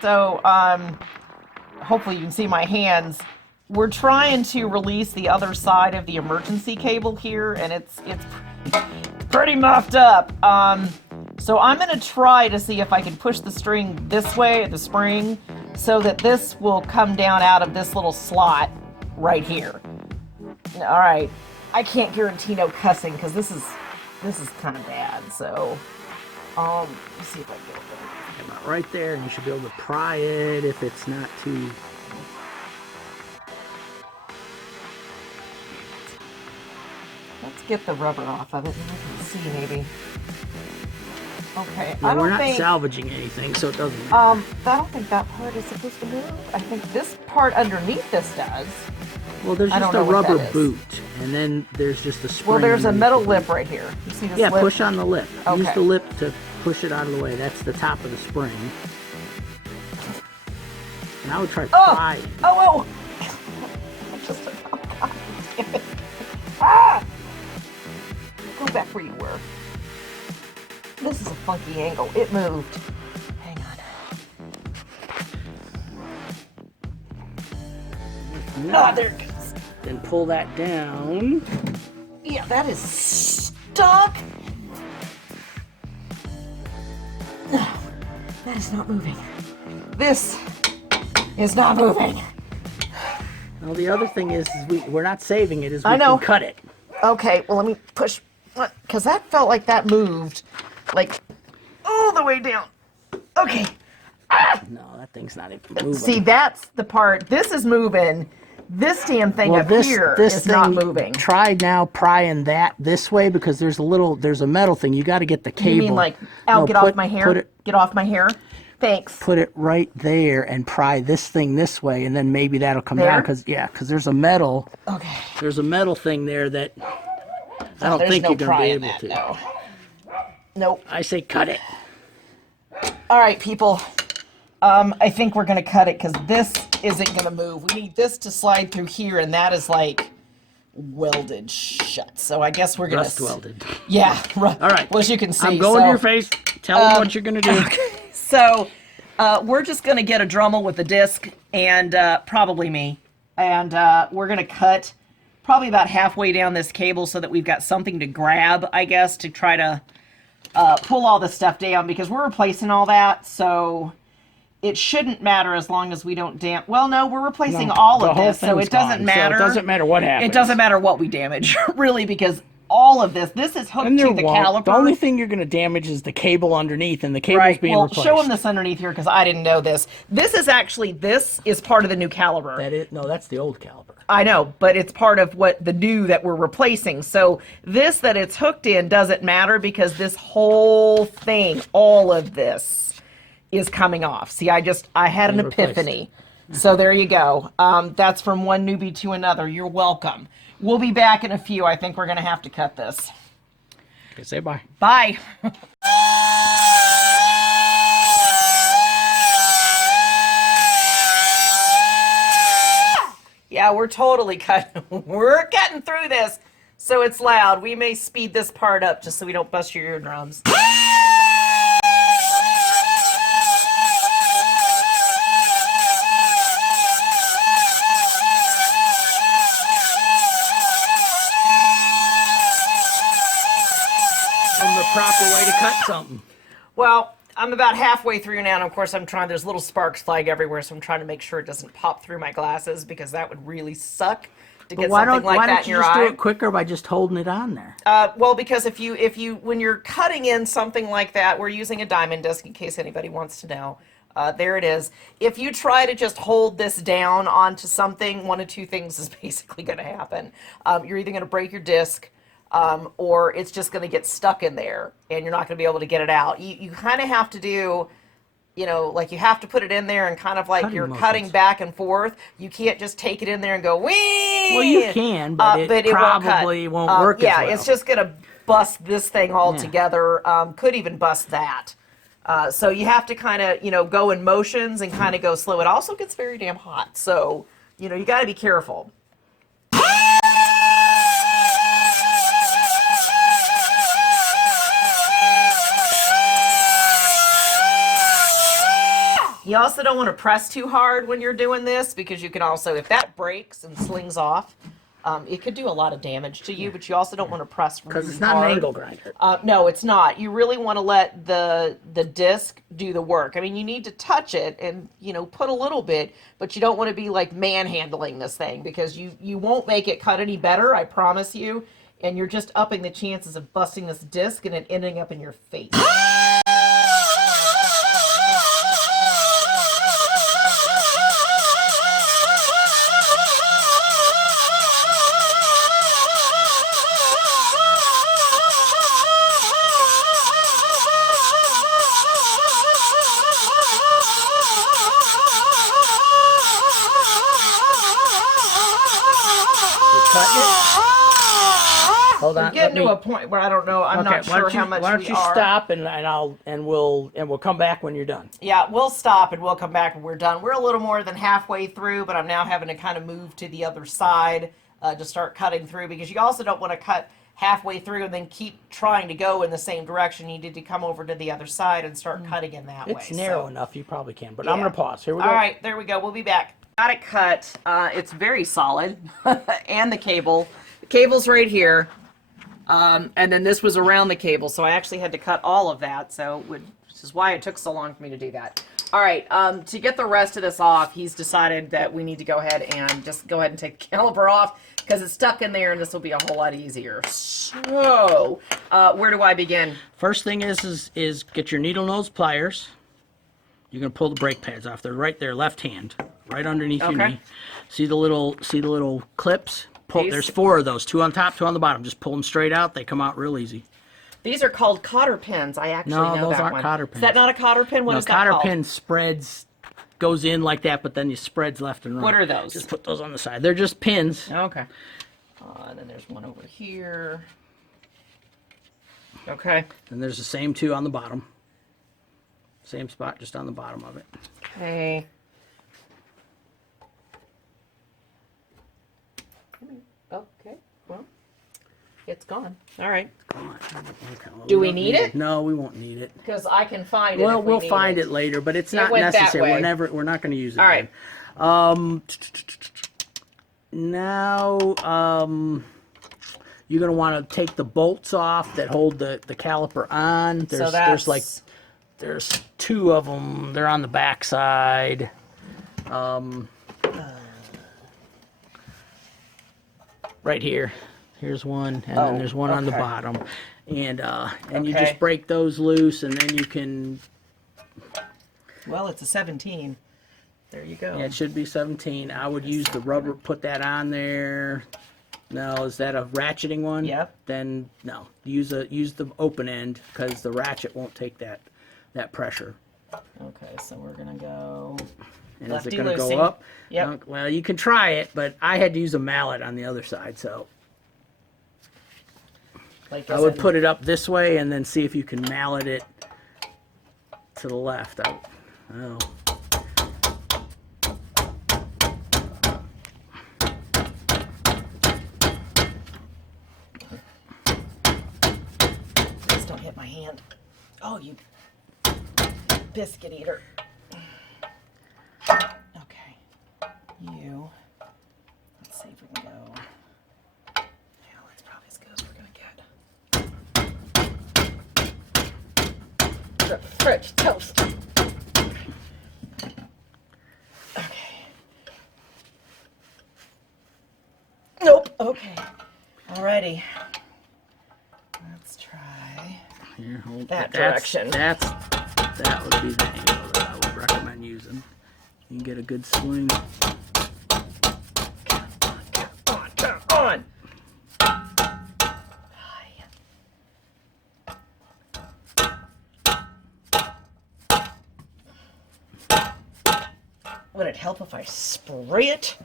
So, hopefully you can see my hands. We're trying to release the other side of the emergency cable here, and it's pretty muffed up. So I'm gonna try to see if I can push the string this way, the spring, so that this will come down out of this little slot right here. All right, I can't guarantee no cussing because this is kind of bad. So, let's see if I can get it there. About right there, and you should be able to pry it if it's not too. Let's get the rubber off of it, and I can see maybe. Okay, No, we're not salvaging anything, so it doesn't matter. I don't think that part is supposed to move. I think this part underneath this does. Well, there's just a rubber boot, and then there's just a spring. Well, there's a metal lip right here. You see this lip? Yeah, push on the lip. Okay. Use the lip to push it out of the way. That's the top of the spring. And I would try prying. Oh! God damn it. Ah! Go back where you were. This is a funky angle. It moved. Hang on. Ah, there it goes. Then pull that down. Yeah, that is stuck. No, that is not moving. This is not moving. Well, the other thing is we're not saving it. We can cut it. Okay, well, let me push, because that felt like that moved, like, all the way down. Okay. Ah! No, that thing's not even moving. See, that's the part. This is moving. This damn thing up here is not moving. Try now prying that this way, because there's a metal thing. You got to get the cable. You mean like, get off my hair? Get off my hair? Thanks. Put it right there and pry this thing this way, and then maybe that'll come down. Because there's a metal. Okay. There's a metal thing there that I don't think you're gonna be able to. No. Nope. I say cut it. All right, people. I think we're gonna cut it because this isn't gonna move. We need this to slide through here, and that is like welded shut. So I guess we're gonna rust welded. Yeah. All right. Well, as you can see, I'm going to your face. Tell them what you're gonna do. Okay. So we're just gonna get a Dremel with a disc, and probably me, and we're gonna cut probably about halfway down this cable so that we've got something to grab, I guess, to try to pull all this stuff down, because we're replacing all that. So it shouldn't matter as long as we don't well, no, we're replacing all of this, so it doesn't matter. So it doesn't matter what happens. It doesn't matter what we damage, really, because all of this is hooked to the caliper. The only thing you're going to damage is the cable underneath, and the cable's being replaced. Show them this underneath here, because I didn't know this. This is part of the new caliper. No, that's the old caliper. I know, but it's part of the new that we're replacing. So this that it's hooked in doesn't matter, because this whole thing, all of this, is coming off. See, I had an epiphany. So there you go. That's from one newbie to another. You're welcome. We'll be back in a few. I think we're going to have to cut this. Okay, say bye. Bye. Yeah, we're totally cutting. We're cutting through this, so it's loud. We may speed this part up just so we don't bust your eardrums. Proper way to cut something. Well, I'm about halfway through now, and of course there's little sparks flying everywhere, so I'm trying to make sure it doesn't pop through my glasses, because that would really suck to get something like that in your eye. Why don't you just do it quicker by just holding it on there? Well, because when you're cutting in something like that, we're using a diamond disc, in case anybody wants to know. There it is. If you try to just hold this down onto something, one of two things is basically going to happen. You're either going to break your disc, or it's just going to get stuck in there, and you're not going to be able to get it out. You kind of have to do, like you have to put it in there and kind of like you're cutting back and forth. You can't just take it in there and go, whee! Well, you can, but it probably won't work as well. Yeah, it's just going to bust this thing all together. Could even bust that. So you have to kind of, go in motions and kind of go slow. It also gets very damn hot. So, you got to be careful. You also don't want to press too hard when you're doing this because you can also, if that breaks and slings off, it could do a lot of damage to you, but you also don't want to press really hard. Because it's not an angle grinder. No, it's not. You really want to let the disc do the work. I mean, you need to touch it and, you know, put a little bit, but you don't want to be like manhandling this thing because you won't make it cut any better, I promise you. And you're just upping the chances of busting this disc and it ending up in your face. Hold on. We're getting to a point where I don't know. I'm not sure how much we are. Why don't you stop and we'll come back when you're done. Yeah, we'll stop and we'll come back when we're done. We're a little more than halfway through, but I'm now having to kind of move to the other side to start cutting through because you also don't want to cut halfway through and then keep trying to go in the same direction. You need to come over to the other side and start cutting in that way. It's narrow enough, you probably can, but I'm going to pause. Here we go. All right, there we go. We'll be back. Got it cut. It's very solid. And the cable. The cable's right here. And then this was around the cable, so I actually had to cut all of that, this is why it took so long for me to do that. All right, to get the rest of this off, he's decided that we need to go ahead and just go ahead and take the caliper off because it's stuck in there and this will be a whole lot easier. So, where do I begin? First thing is get your needle nose pliers. You're going to pull the brake pads off. They're right there, left hand, right underneath your knee. See the little clips? There's 4 of those, 2 on top, 2 on the bottom. Just pull them straight out. They come out real easy. These are called cotter pins. I actually know that one. No, those aren't cotter pins. Is that not a cotter pin? What is that called? Cotter pin spreads, goes in like that, but then you spreads left and right. What are those? Just put those on the side. They're just pins. Okay. And then there's one over here. Okay. And there's the same 2 on the bottom. Same spot, just on the bottom of it. Okay. Okay, well, it's gone. All right. Gone. Okay. Well, Do we need it? No, we won't need it. Because I can find it. Well, we'll find it later, but it's not necessary. We're not going to use it. All right. Now, you're going to want to take the bolts off that hold the caliper on. There's 2 of them. They're on the back side. Right here. Here's one, and then there's one on the bottom. And you just break those loose, and then you can... Well, it's a 17. There you go. Yeah, it should be 17. I would use the rubber, put that on there. No, is that a ratcheting one? Yep. Then, no. Use the open end, because the ratchet won't take that pressure. Okay, so we're going to go... And is it going to go up? Yep. Well, you can try it, but I had to use a mallet on the other side, so I would put it up this way and then see if you can mallet it to the left. Oh. Please don't hit my hand. Oh, you biscuit eater. Okay, let's see if we can go. Yeah, that's probably as good as we're gonna get. French toast. Okay. Nope. Okay. Alrighty. Let's try that direction. That would be the angle that I would recommend using. You can get a good swing. Come on. Would it help if I spray it?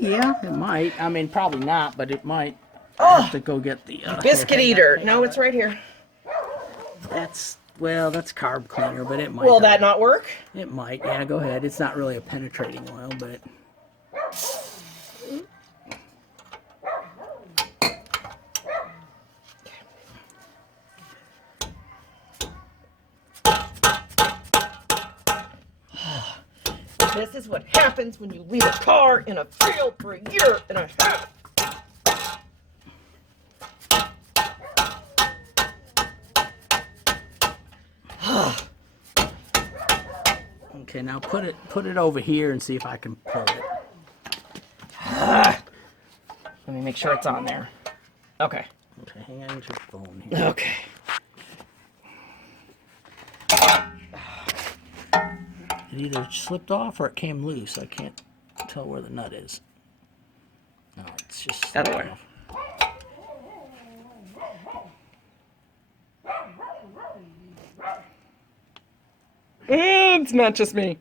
Yeah, it might. I mean, probably not, but it might. I have to go get the... biscuit eater. No, it's right here. That's carb cleaner, but it might. Will that not work? It might. Yeah, go ahead. It's not really a penetrating oil, but... This is what happens when you leave a car in a field for a year and a half. Okay, now put it over here and see if I can pull it. Let me make sure it's on there. Okay. Okay, hang on to your phone here. Okay. It either slipped off or it came loose. I can't tell where the nut is. No, it's just slipped Other way. off. It's not just me.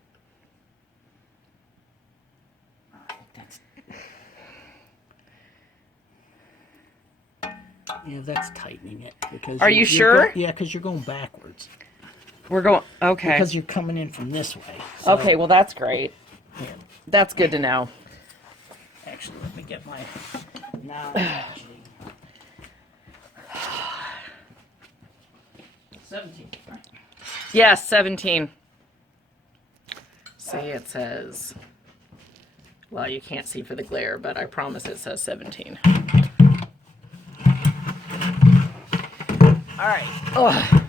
Yeah, that's tightening it because. Are you sure? Yeah, because you're going backwards. We're going, okay. Because you're coming in from this way. So, Okay, well that's great. yeah. That's good to know. Actually, let me get my. Now, 17. Right? Yes, 17. See, it says, well, you can't see for the glare, but I promise it says 17. All right. Ugh.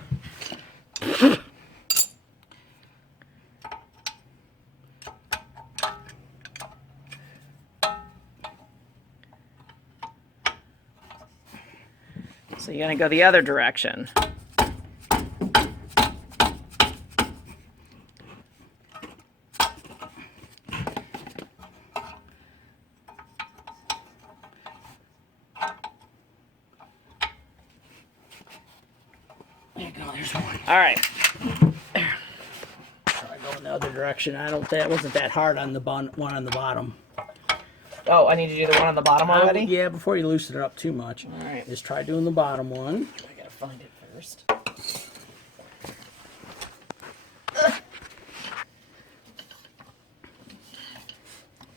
So you're going to go the other direction. There you go, there's one. All right. So I go in the other direction. That wasn't that hard on the one on the bottom. Oh, I need to do the one on the bottom already? Yeah, before you loosen it up too much. All right. Just try doing the bottom one. I gotta find it first.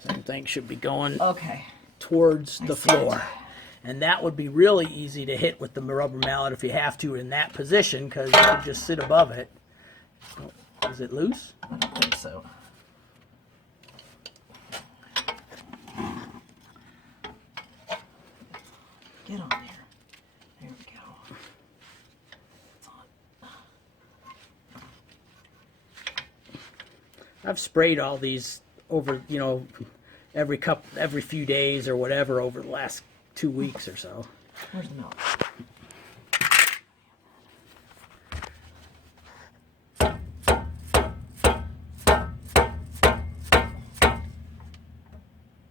Same thing should be going Okay. towards the floor. And that would be really easy to hit with the rubber mallet if you have to in that position, because you can just sit above it. Oh, is it loose? I don't think so. Get on there. There we go. It's on. I've sprayed all these over, every few days or whatever over the last 2 weeks or so. Where's the milk?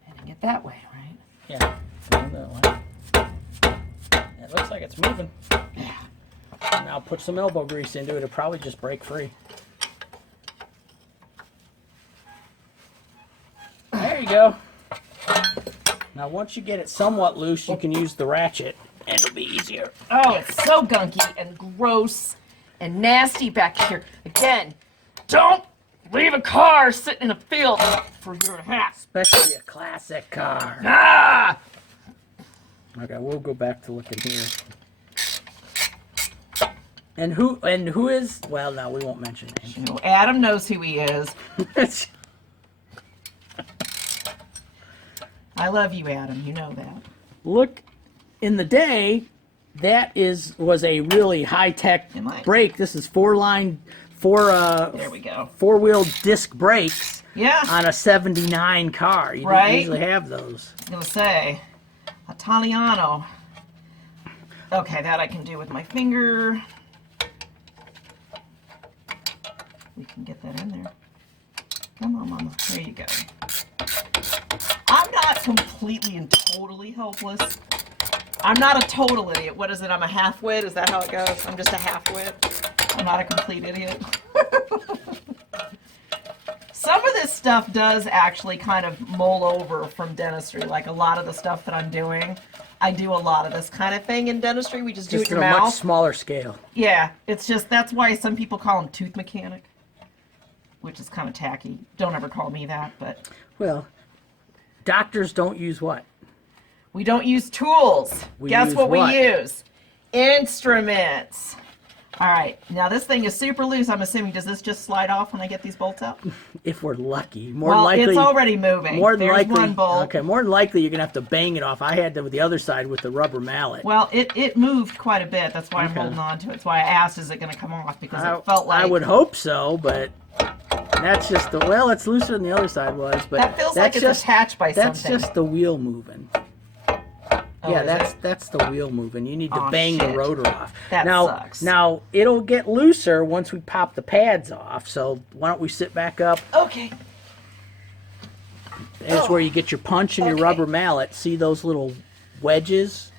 Heading it that way, right? Yeah, that way. It looks like it's moving. Yeah. Now put some elbow grease into it. It'll probably just break free. There you go. Now once you get it somewhat loose, you can use the ratchet and it'll be easier. Oh, it's so gunky and gross and nasty back here. Again, don't leave a car sitting in a field for a year and a half. Especially a classic car. Ah! Okay, we'll go back to looking here. And who is, well, no, we won't mention names. You know, Adam knows who he is. I love you, Adam. You know that. Look, in the day, that was a really high-tech brake. This is There we go. four-wheel disc brakes Yeah. on a 79 car. You Right? don't usually have those. I was gonna say, Italiano. Okay, that I can do with my finger. We can get that in there. Come on, Mama. There you go. I'm not completely and totally helpless. I'm not a total idiot. What is it? I'm a half-wit? Is that how it goes? I'm just a half-wit. I'm not a complete idiot. Some of this stuff does actually kind of mull over from dentistry. Like a lot of the stuff that I'm doing, I do a lot of this kind of thing in dentistry. We just do it in your on a mouth. much smaller scale. Yeah, it's just, that's why some people call him tooth mechanic, which is kind of tacky. Don't ever call me that, but Well, doctors don't use what? we don't use tools. We Guess use what what? we use? Instruments. All right, now this thing is super loose. I'm assuming, does this just slide off when I get these bolts out? If we're lucky. Well, it's already moving. More than There's likely, one bolt. okay, more than likely you're going to have to bang it off. I had to with the other side with the rubber mallet. Well, it moved quite a bit. That's why I'm holding on to it. That's why I asked, is it going to come off? Because it felt like... I would hope so, but that's just the... Well, it's looser than the other side was, but... That feels like it's attached by something. That's just the wheel moving. Oh, yeah, that's the wheel moving. You need to bang the rotor off. That sucks. Now, it'll get looser once we pop the pads off, so why don't we sit back up? Okay. That's where you get your punch and your rubber mallet. See those little wedges?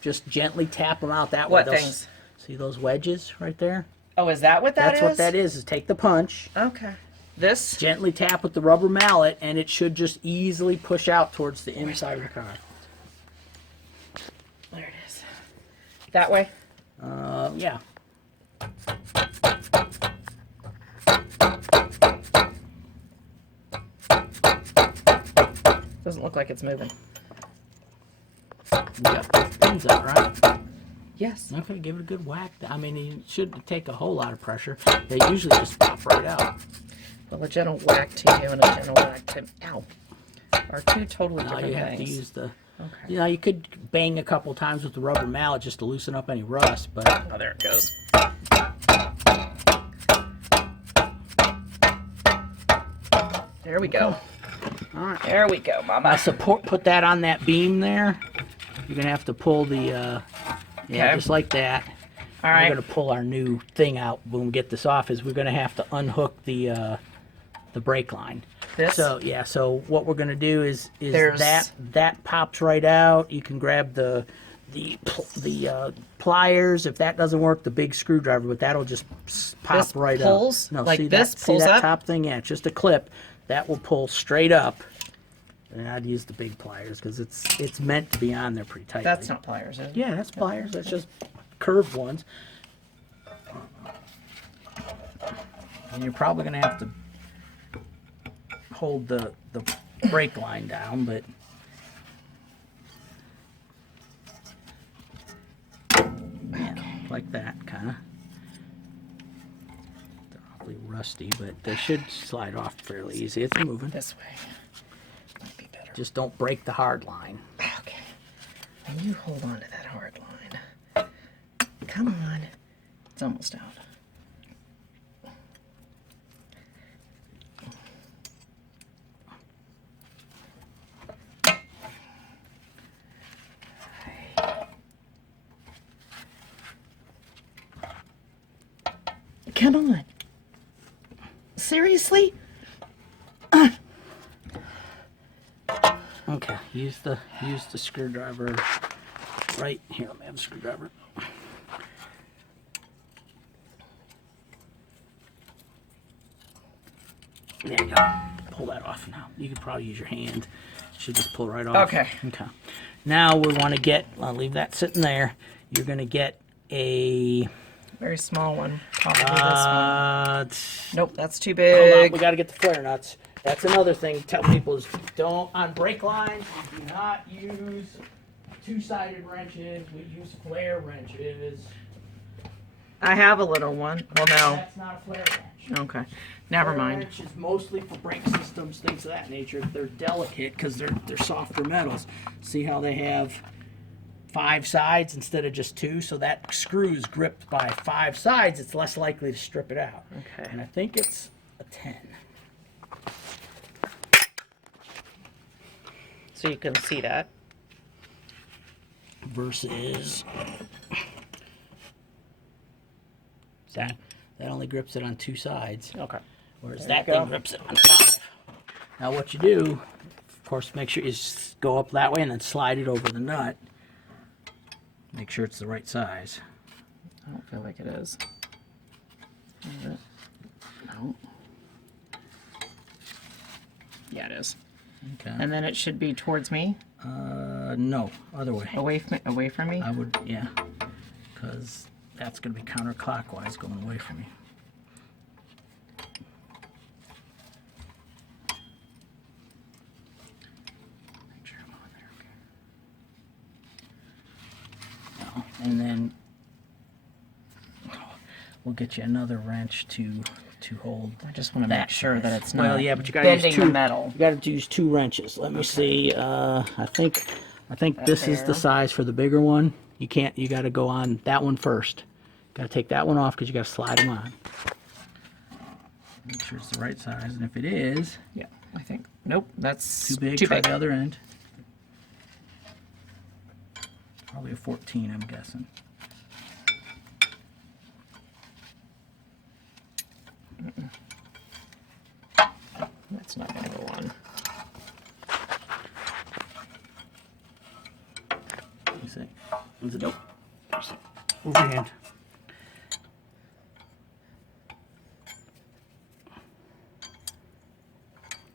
Just gently tap them out that way. What things? See those wedges right there? Oh, is that what that is? That's what that is take the punch. Okay. This? Gently tap with the rubber mallet, and it should just easily push out towards the inside of the car. There it is. That way? Yeah. Doesn't look like it's moving. You got both pins up, right? Yes. Okay, give it a good whack. I mean, you shouldn't take a whole lot of pressure. They usually just pop right out. Well, a gentle whack to you and a gentle whack to... Ow. Are two totally different things. You have to use the... Okay. You know, you could bang a couple times with the rubber mallet just to loosen up any rust, but... Oh, there it goes. There we go. All right. There we go, Mama. Put that on that beam there. You're going to have to pull the... Yeah, just like that. All right. We're going to pull our new thing out when we get this off, is we're going to have to unhook the brake line. This? So yeah, so what we're gonna do is that pops right out. You can grab the pliers. If that doesn't work, the big screwdriver, but that'll just pop This right pulls? up. No, like see this that, pulls see that up? top thing? Yeah, it's just a clip that will pull straight up. And I'd use the big pliers because it's meant to be on there pretty tightly. That's not pliers, is it? Yeah, that's pliers. That's just curved ones. And you're probably gonna have to hold the brake line down, but yeah, like that kind of. They're awfully rusty, but they should slide off fairly easy. It's moving. This way. Might be better. Just don't break the hard line. Okay. And you hold on to that hard line. Come on. It's almost out. Come on. Seriously? Okay, use the screwdriver right here. Let me have the screwdriver. There you go. Pull that off now. You could probably use your hand. Should just pull right off. Okay. Okay. Now we want to get, I'll leave that sitting there. You're going to get a... Very small one. Probably this one. Nope, that's too Hold big. on, we got to get the flare nuts. That's another thing. Tell people is don't, on brake lines, do not use two-sided wrenches. We use flare wrenches. I have a little one. Well, no. That's not a flare wrench. Okay. Never Flare mind. wrench is mostly for brake systems, things of that nature. They're delicate because they're softer metals. See how they have 5 sides instead of just 2? So that screw is gripped by 5 sides. It's less likely to strip it out. Okay. And I think it's a 10. So you can see that. Versus that only grips it on 2 sides. Okay. Whereas There that you go. thing grips it on 5. Now what you do, of course, make sure you go up that way and then slide it over the nut. Make sure it's the right size. I don't feel like it is. Is it? No. Yeah, it is. Okay. And then it should be towards me, No, other way. away from me. I would, yeah, because that's going to be counterclockwise going away from me. Make sure I'm on there. Okay. No, and then we'll get you another wrench to hold. I just want to make sure that it's not Well, yeah, but you gotta use bending two. the metal. You got to use 2 wrenches. Let me see. I think this is the there. size for the bigger one. You can't. You got to go on that one first. Got to take that one off because you got to slide them on. Make sure it's the right size, and if it is Yeah, I think. Nope, that's too big, try the other end. Probably a 14, I'm guessing. That's not going to go on. Let me see. Is it? Nope. Move your hand.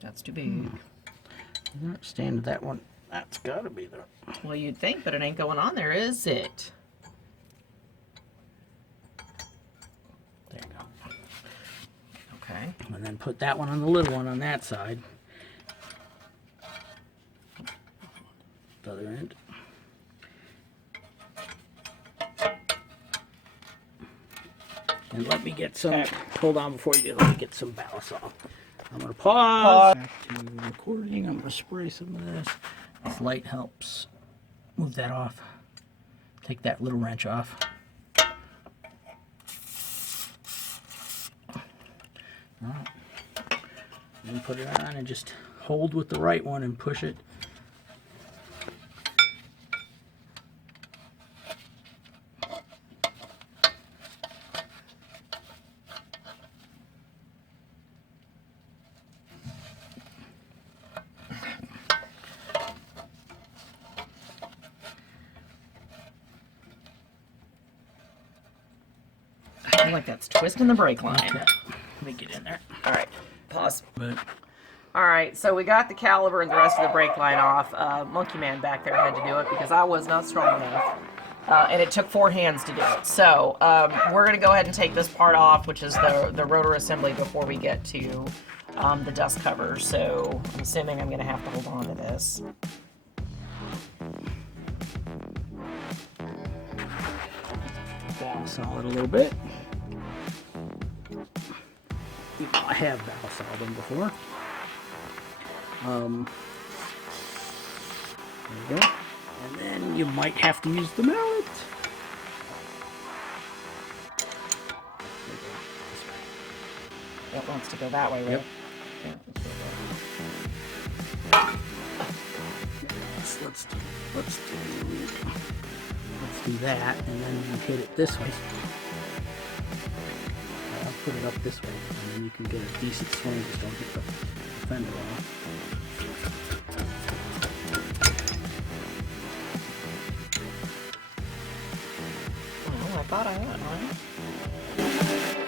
That's too big. Stand that one. That's got to be there. Well, you'd think, but it ain't going on there, is it? There you go. Okay. And then put that one on the little one on that side. The other end. And let me get some, hold on before you do, let me get some ballast off. I'm going to pause. Back to recording. I'm going to spray some of this. This light helps move that off. Take that little wrench off. Alright. Then put it on and just hold with the right one and push it. I feel like that's twisting the brake line. Okay. Let me get in there. All right, pause. But All right, so we got the caliper and the rest of the brake line off. Monkey Man back there had to do it because I was not strong enough. And it took 4 hands to do it. So we're going to go ahead and take this part off, which is the rotor assembly, before we get to the dust cover. So I'm assuming I'm going to have to hold on to this. ball saw it a little bit. I have ball sawed them before. There you go. And then you might have to use the mallet. It wants to go that way, right? Yep. Yeah, let's go Let's do that, and then you hit it this way. I'll put it up this way, and then you can get a decent swing. Just don't get the fender off. Oh, I thought I had one.